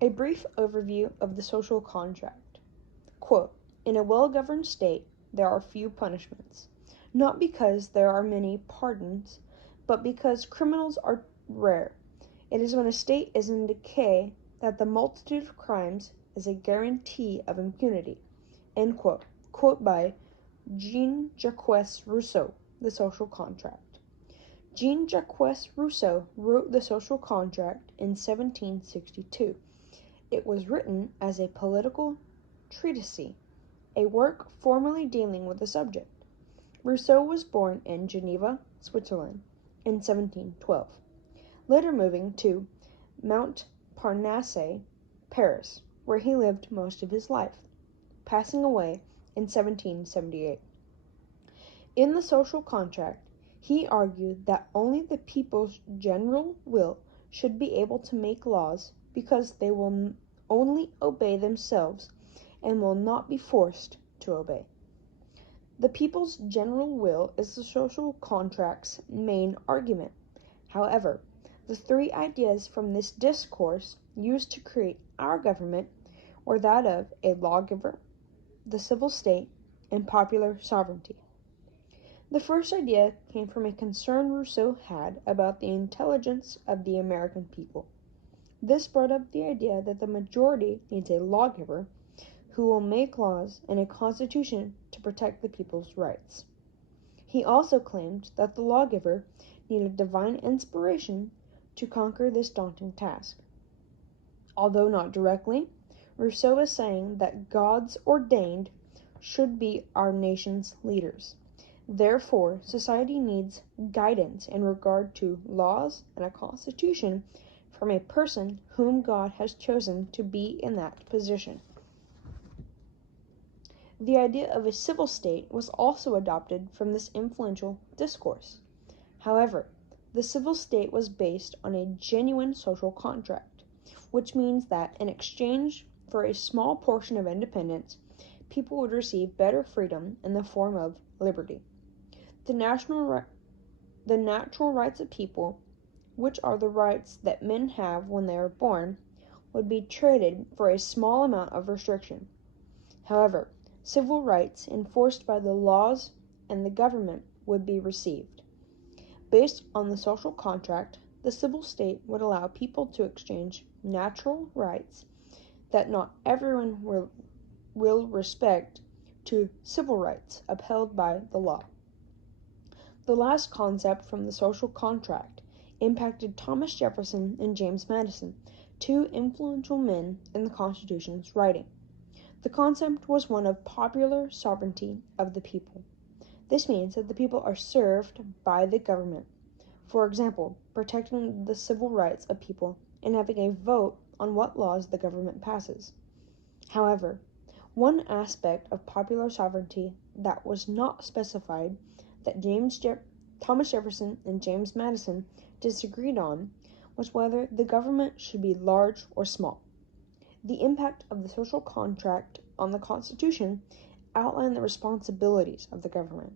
A brief overview of the social contract. Quote, in a well-governed state, there are few punishments, not because there are many pardons, but because criminals are rare. It is when a state is in decay that the multitude of crimes is a guarantee of impunity. End quote. Quote by Jean-Jacques Rousseau, The Social Contract. Jean-Jacques Rousseau wrote The Social Contract in 1762. It was written as a political treatise, a work formally dealing with the subject. Rousseau was born in Geneva, Switzerland, in 1712, later moving to Montparnasse, Paris, where he lived most of his life, passing away in 1778. In The Social Contract, he argued that only the people's general will should be able to make laws because they will only obey themselves and will not be forced to obey. The people's general will is the social contract's main argument. However, the three ideas from this discourse used to create our government were that of a lawgiver, the civil state, and popular sovereignty. The first idea came from a concern Rousseau had about the intelligence of the American people. This brought up the idea that the majority needs a lawgiver who will make laws and a constitution to protect the people's rights. He also claimed that the lawgiver needed divine inspiration to conquer this daunting task. Although not directly, Rousseau is saying that God's ordained should be our nation's leaders. Therefore, society needs guidance in regard to laws and a constitution from a person whom God has chosen to be in that position. The idea of a civil state was also adopted from this influential discourse. However, the civil state was based on a genuine social contract, which means that in exchange for a small portion of independence, people would receive better freedom in the form of liberty. The natural rights of people, which are the rights that men have when they are born, would be traded for a small amount of restriction. However, civil rights enforced by the laws and the government would be received. Based on the social contract, the civil state would allow people to exchange natural rights that not everyone will respect to civil rights upheld by the law. The last concept from the social contract impacted Thomas Jefferson and James Madison, two influential men in the Constitution's writing. The concept was one of popular sovereignty of the people. This means that the people are served by the government. For example, protecting the civil rights of people and having a vote on what laws the government passes. However, one aspect of popular sovereignty that was not specified that Thomas Jefferson and James Madison disagreed on was whether the government should be large or small. The impact of the social contract on the Constitution outlined the responsibilities of the government.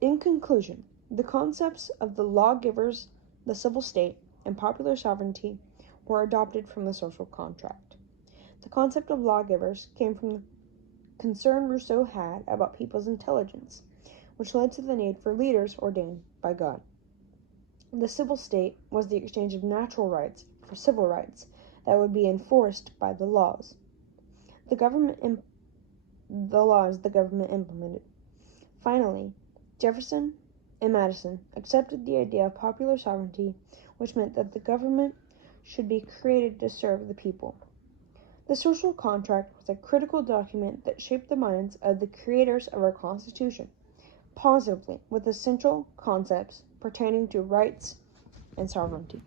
In conclusion, the concepts of the lawgivers, the civil state, and popular sovereignty were adopted from the social contract. The concept of lawgivers came from the concern Rousseau had about people's intelligence, which led to the need for leaders ordained by God. The civil state was the exchange of natural rights for civil rights that would be enforced by the laws the government implemented. Finally, Jefferson and Madison accepted the idea of popular sovereignty, which meant that the government should be created to serve the people. The social contract was a critical document that shaped the minds of the creators of our Constitution, positively with essential concepts pertaining to rights and sovereignty.